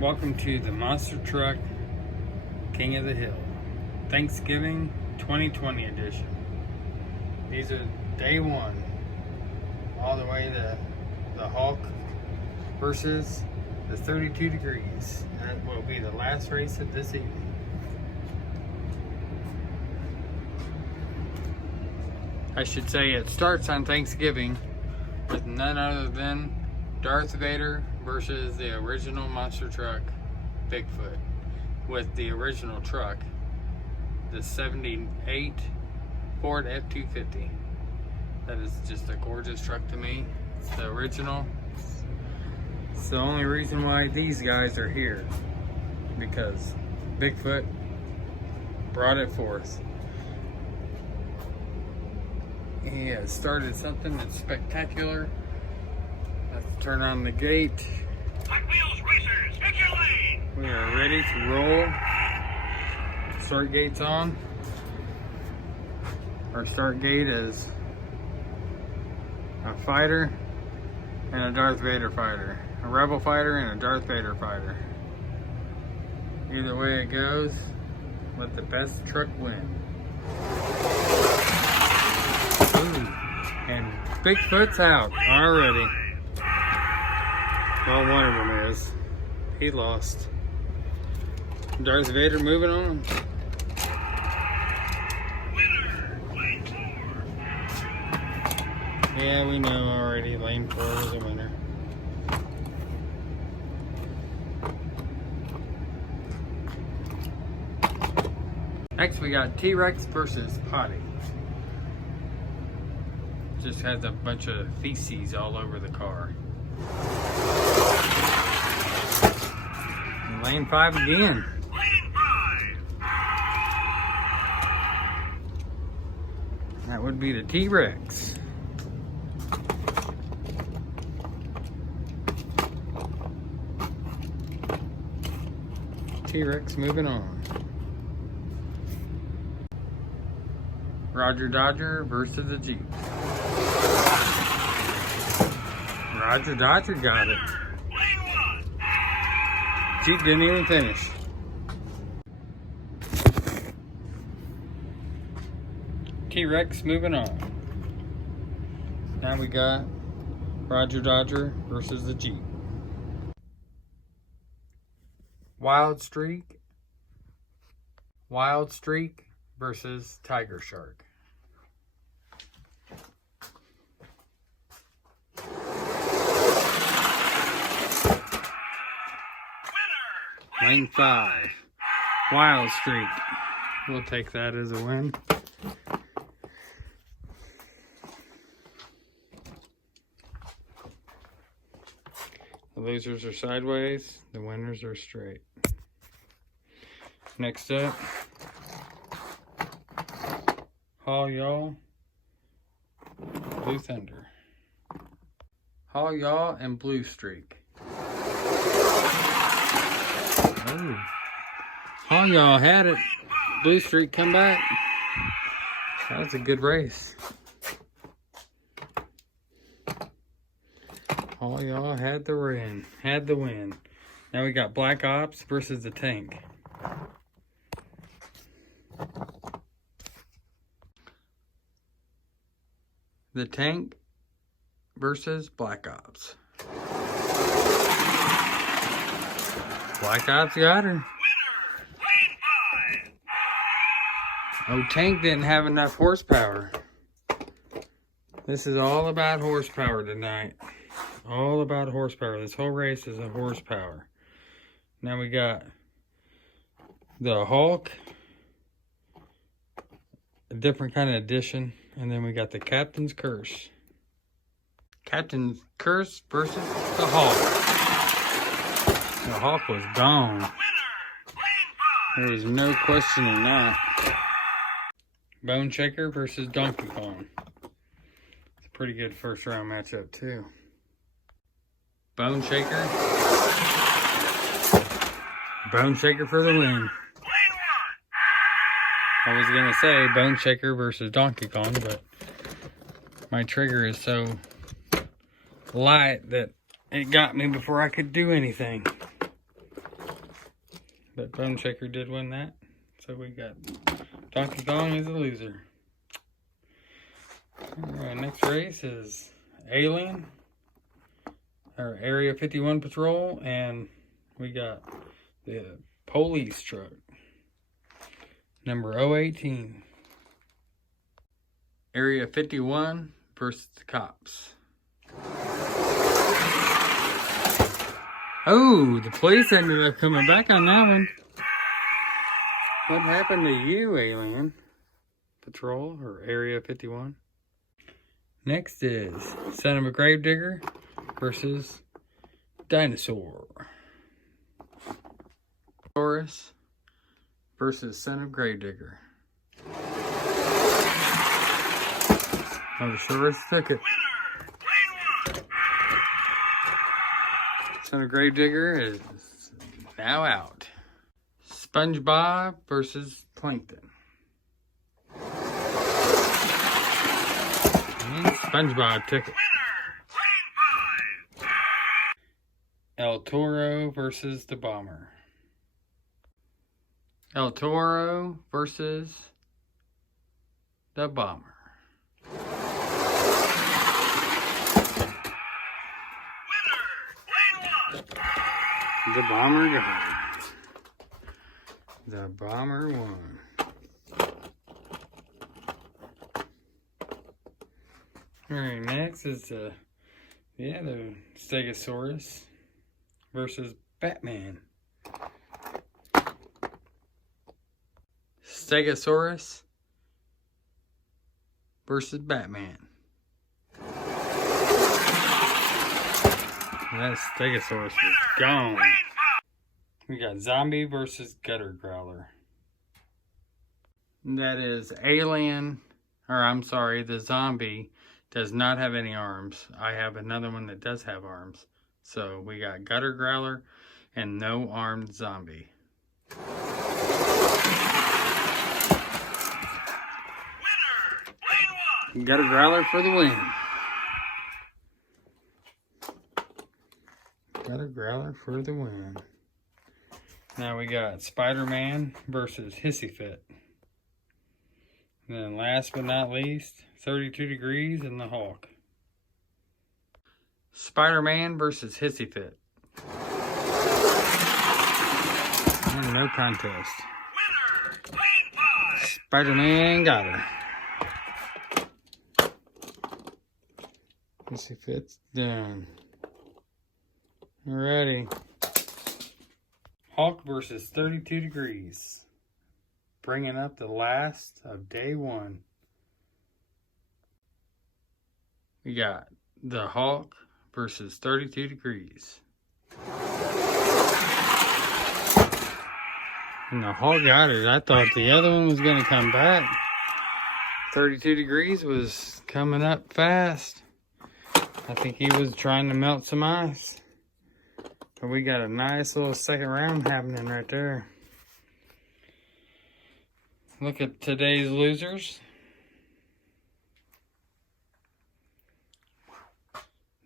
Welcome to the Monster Truck King of the Hill Thanksgiving 2020 edition. These are day one, all the way to the Hulk versus the 32 degrees. That will be the last race of this evening. I should say it starts on Thanksgiving with none other than Darth Vader versus the original monster truck Bigfoot, with the original truck, the 78 Ford F-250. That is just a gorgeous truck to me. It's the original. It's the only reason why these guys are here, because Bigfoot brought it forth. He has started something that's spectacular. Let's turn on the gate. Hot Wheels racers, pick your lane. We are ready to roll. Start gate's on. Our start gate is a fighter and a Darth Vader fighter. A Rebel fighter and a Darth Vader fighter. Either way it goes, let the best truck win. Ooh, and Bigfoot's out already. Well, one of them is. He lost. Darth Vader moving on. Winner, lane 4. Yeah, we know already. Lane 4 was a winner. Next, we got T-Rex versus Potty. Just has a bunch of feces all over the car. Lane 5 again. Lane 5. That would be the T-Rex. T-Rex moving on. Roger Dodger versus the Jeep. Roger Dodger got it. Lane 1. Jeep didn't even finish. T-Rex moving on. Now we got Roger Dodger versus the Jeep. Wild Streak versus Tiger Shark. Lane 5, Wild Streak. We'll take that as a win. The losers are sideways, the winners are straight. Next up, Haul Y'all, Blue Thunder. Haul Y'all and Blue Streak. Oh, Haul Y'all had it. Blue Streak come back. That was a good race. Haul Y'all had the win. Now we got Black Ops versus the Tank. The Tank versus Black Ops. Black Ops got her. Winner, lane 5. Oh, Tank didn't have enough horsepower. This is all about horsepower tonight. All about horsepower. This whole race is a horsepower. Now we got the Hulk, a different kind of edition, and then we got the Captain's Curse. Captain's Curse versus the Hulk. The Hulk was gone. Winner, lane 5. There was no questioning that. Bone Shaker versus Donkey Kong. It's a pretty good first round matchup too. Bone Shaker. Bone Shaker for the win. Lane 1. I was gonna say Bone Shaker versus Donkey Kong, but my trigger is so light that it got me before I could do anything. But Bone Shaker did win that. So we got Donkey Kong as a loser. Alright, next race is Alien, or Area 51 Patrol, and we got the police truck, number 018. Area 51 versus the cops. Oh, the police ended up coming back on that one. What happened to you, Alien Patrol, or Area 51? Next is Son of a Gravedigger versus Dinosaur. Taurus versus Son of Gravedigger. Taurus took it. Son of Gravedigger is now out. SpongeBob versus Plankton. And SpongeBob took it. El Toro versus the Bomber. El Toro versus the Bomber. The Bomber got it. The Bomber won. Alright, next is the Stegosaurus versus Batman. Stegosaurus versus Batman. That Stegosaurus is gone. We got Zombie versus Gutter Growler. That is Alien, or I'm sorry, the Zombie does not have any arms. I have another one that does have arms. So we got Gutter Growler and no armed Zombie. Gutter Growler for the win. Gutter Growler for the win. Now we got Spider-Man versus Hissy Fit. And then last but not least, 32 Degrees and the Hulk. Spider-Man versus Hissy Fit. And no contest. Spider-Man got her. Hissy Fit's done. Alrighty. Hulk versus 32 Degrees. Bringing up the last of day one. We got the Hulk versus 32 Degrees. And the Hulk got it. I thought the other one was going to come back. 32 Degrees was coming up fast. I think he was trying to melt some ice. But we got a nice little second round happening right there. Look at today's losers.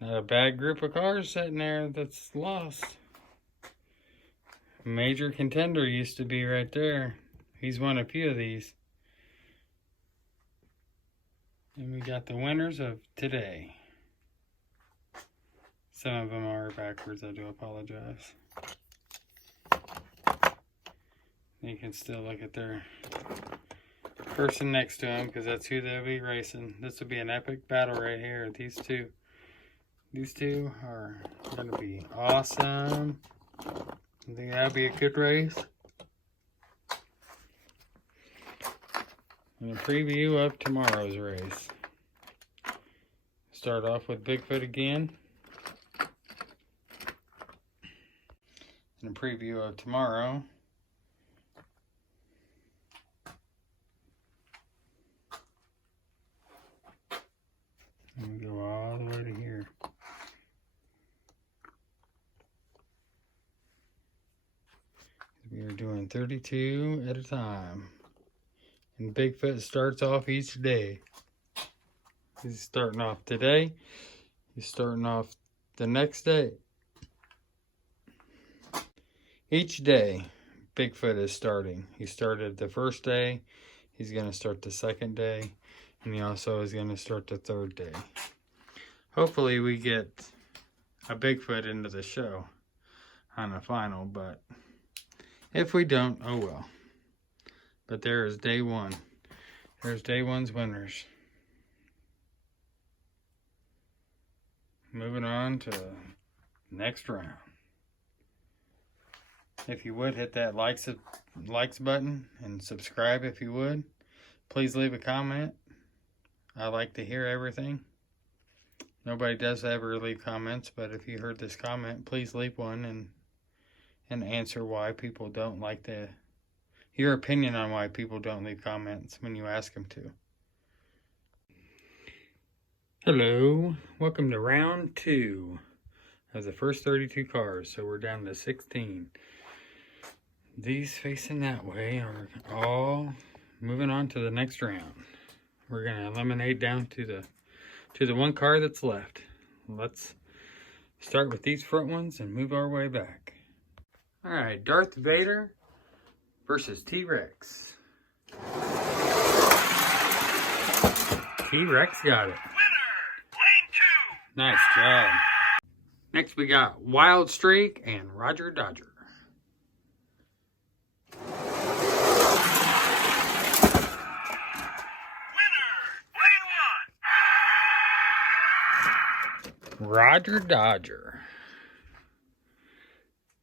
Not a bad group of cars sitting there that's lost. Major Contender used to be right there. He's won a few of these. And we got the winners of today. Some of them are backwards, I do apologize. You can still look at their person next to them because that's who they'll be racing. This will be an epic battle right here. These two are going to be awesome. I think that'll be a good race. And a preview of tomorrow's race. Start off with Bigfoot again. And a preview of tomorrow. And we go all the way to here. We are doing 32 at a time. And Bigfoot starts off each day. He's starting off today. He's starting off the next day. Each day, Bigfoot is starting. He started the first day. He's going to start the second day. And he also is going to start the third day. Hopefully we get a Bigfoot into the show on the final. But if we don't, oh well. But there is day one. There's day one's winners. Moving on to next round. If you would, hit that likes button and subscribe if you would. Please leave a comment. I like to hear everything. Nobody does ever leave comments, but if you heard this comment, please leave one and answer why people don't like your opinion on why people don't leave comments when you ask them to. Hello, welcome to round 2 of the first 32 cars. So we're down to 16. These facing that way are all moving on to the next round. We're going to eliminate down to the one car that's left. Let's start with these front ones and move our way back. All right, Darth Vader versus T-Rex. T-Rex got it. Nice job. Next we got Wild Streak and Roger Dodger. Roger Dodger.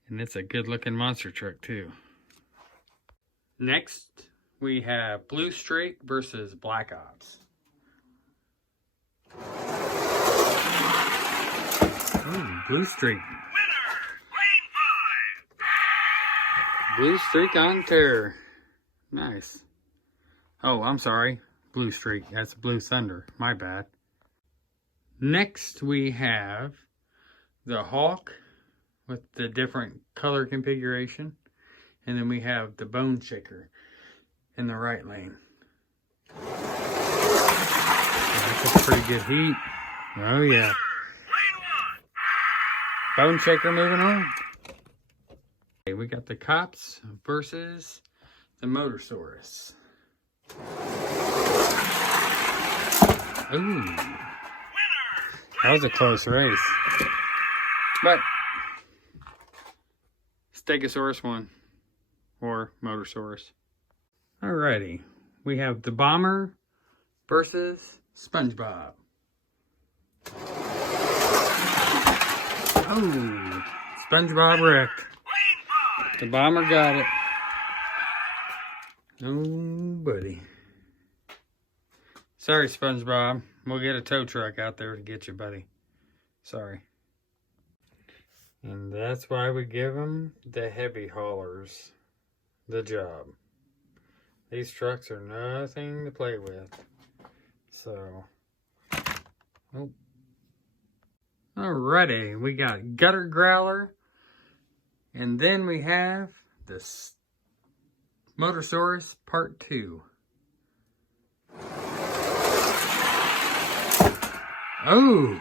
And it's a good looking monster truck too. Next we have Blue Streak versus Black Ops. Ooh, Blue Streak. Blue Streak on Terror. Nice. Oh, I'm sorry. Blue Streak. That's Blue Thunder. My bad. Next we have the Hawk with the different color configuration. And then we have the Bone Shaker in the right lane. That's a pretty good heat. Oh yeah. Bone Shaker moving on. Okay, we got the Cops versus the Motorsaurus. Ooh. That was a close race. But Stegosaurus won. Or Motorsaurus. Alrighty. We have the Bomber versus SpongeBob. Oh, SpongeBob wrecked. The Bomber got it. Oh, buddy. Sorry, SpongeBob. We'll get a tow truck out there to get you, buddy. Sorry. And that's why we give them the heavy haulers the job. These trucks are nothing to play with. So, oh. Alrighty, we got Gutter Growler, and then we have this Motorsaurus Part 2. Oh!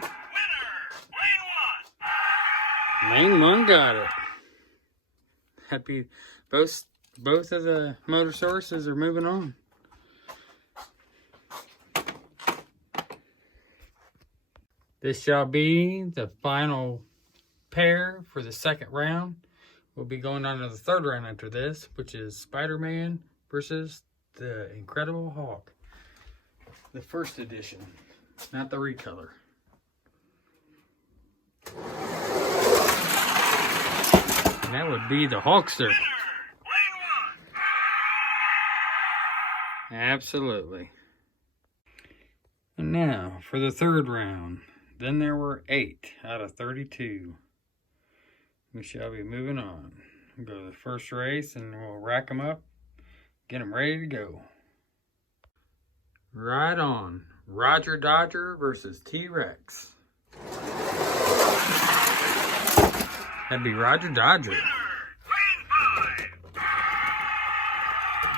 Lane 1 got it. Happy, both of the Motosauruses are moving on. This shall be the final pair for the second round. We'll be going on to the third round after this, which is Spider-Man versus the Incredible Hulk. The first edition, not the recolor. And that would be the Hulkster. Absolutely. And now for the third round. Then there were 8 out of 32. We shall be moving on. We'll go to the first race and we'll rack them up. Get them ready to go. Right on. Roger Dodger versus T-Rex. That'd be Roger Dodger.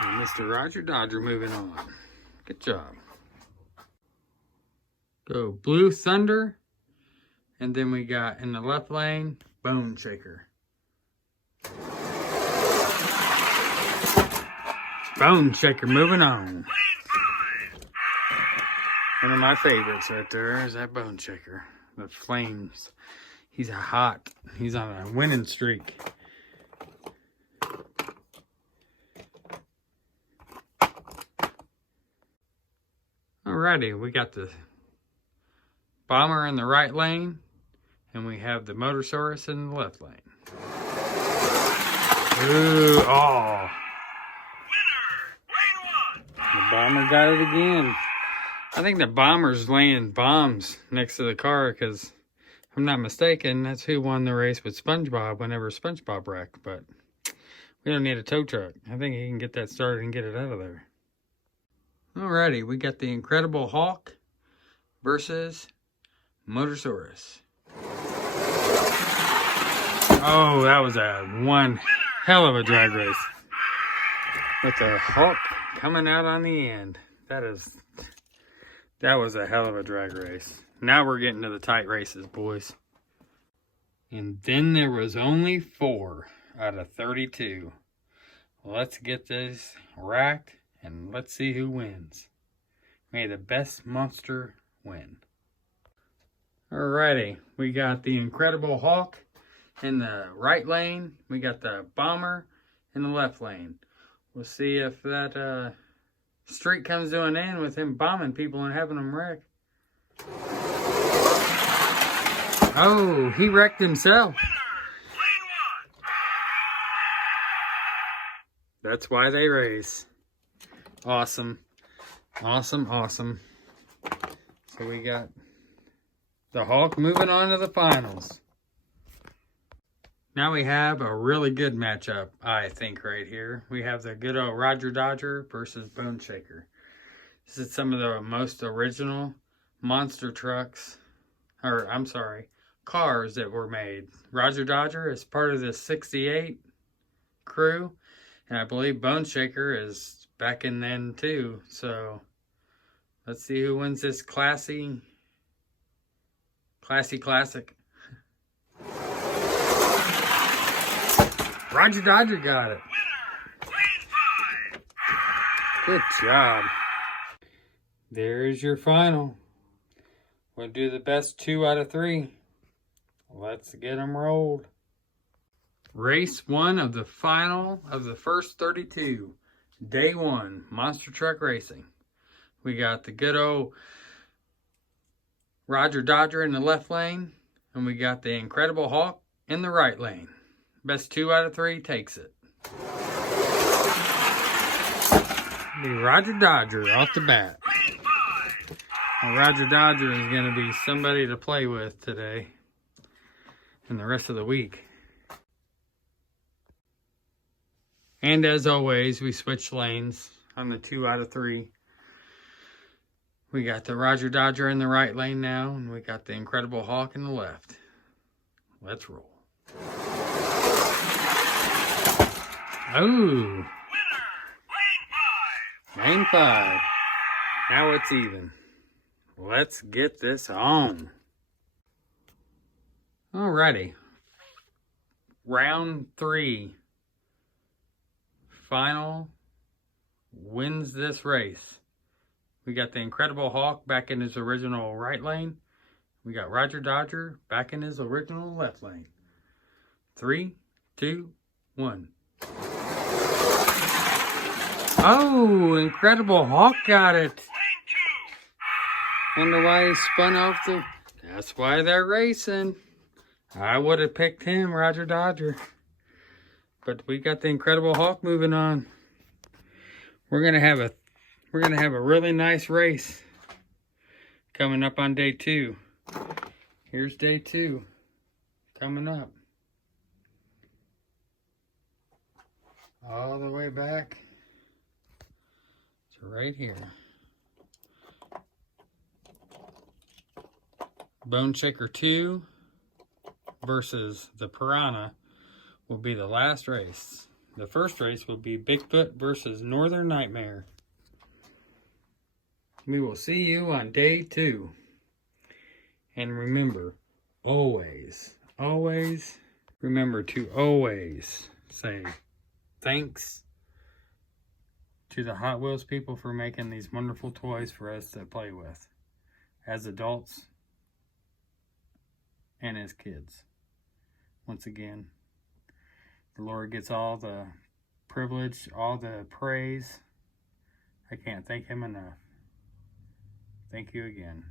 And Mr. Roger Dodger moving on. Good job. Go Blue Thunder. And then we got in the left lane, Bone Shaker. Bone Shaker moving on. Lane 5. One of my favorites right there is that Bone Shaker. The Flames. He's on a winning streak. Alrighty, we got the Bomber in the right lane, and we have the Motosaurus in the left lane. Ooh, oh. Winner, lane 1. The Bomber got it again. I think the Bomber's laying bombs next to the car because, if I'm not mistaken, that's who won the race with SpongeBob whenever SpongeBob wrecked. But we don't need a tow truck. I think he can get that started and get it out of there. Alrighty, we got the Incredible Hulk versus Motosaurus. Oh, that was one hell of a drag race. With the Hulk coming out on the end. That was a hell of a drag race. Now we're getting to the tight races, boys. And then there was only 4 out of 32. Let's get this racked and let's see who wins. May the best monster win. Alrighty, we got the Incredible Hulk in the right lane. We got the Bomber in the left lane. We'll see if that streak comes to an end with him bombing people and having them wreck. Oh, he wrecked himself. Winner, lane 1. That's why they race. Awesome. Awesome, awesome. So we got the Hulk moving on to the finals. Now we have a really good matchup, I think, right here. We have the good old Roger Dodger versus Bone Shaker. This is some of the most original monster trucks, or I'm sorry, cars that were made. Roger Dodger is part of the 68 crew, and I believe Bone Shaker is back in then too. So let's see who wins this classic. Roger Dodger got it. Winner, lane 5. Good job. There's your final. We'll do the best 2 out of 3. Let's get them rolled. Race 1 of the final of the first 32. Day 1, Monster Truck Racing. We got the good old Roger Dodger in the left lane, and we got the Incredible Hulk in the right lane. Best 2 out of 3 takes it. Be Roger Dodger off the bat. Lane 5. Well, Roger Dodger is going to be somebody to play with today and the rest of the week. And as always, we switch lanes on the 2 out of 3. We got the Roger Dodger in the right lane now, and we got the Incredible Hulk in the left. Let's roll. Oh, Winner, lane 5. lane 5. Now it's even. Let's get this on. Alrighty. Round 3. Final wins this race. We got the Incredible Hulk back in his original right lane. We got Roger Dodger back in his original left lane. 3, 2, 1. Oh, Incredible Hulk got it. Lane 2. Wonder why he spun off the... That's why they're racing. I would have picked him, Roger Dodger. But we got the Incredible Hulk moving on. We're gonna have a really nice race coming up on day 2. Here's day 2 coming up. All the way back to right here. Bone Shaker 2 versus the Piranha will be the last race. The first race will be Bigfoot versus Northern Nightmare. We will see you on day 2. And remember, always remember to always say thanks to the Hot Wheels people for making these wonderful toys for us to play with as adults and as kids. Once again, the Lord gets all the privilege, all the praise. I can't thank Him enough. Thank you again.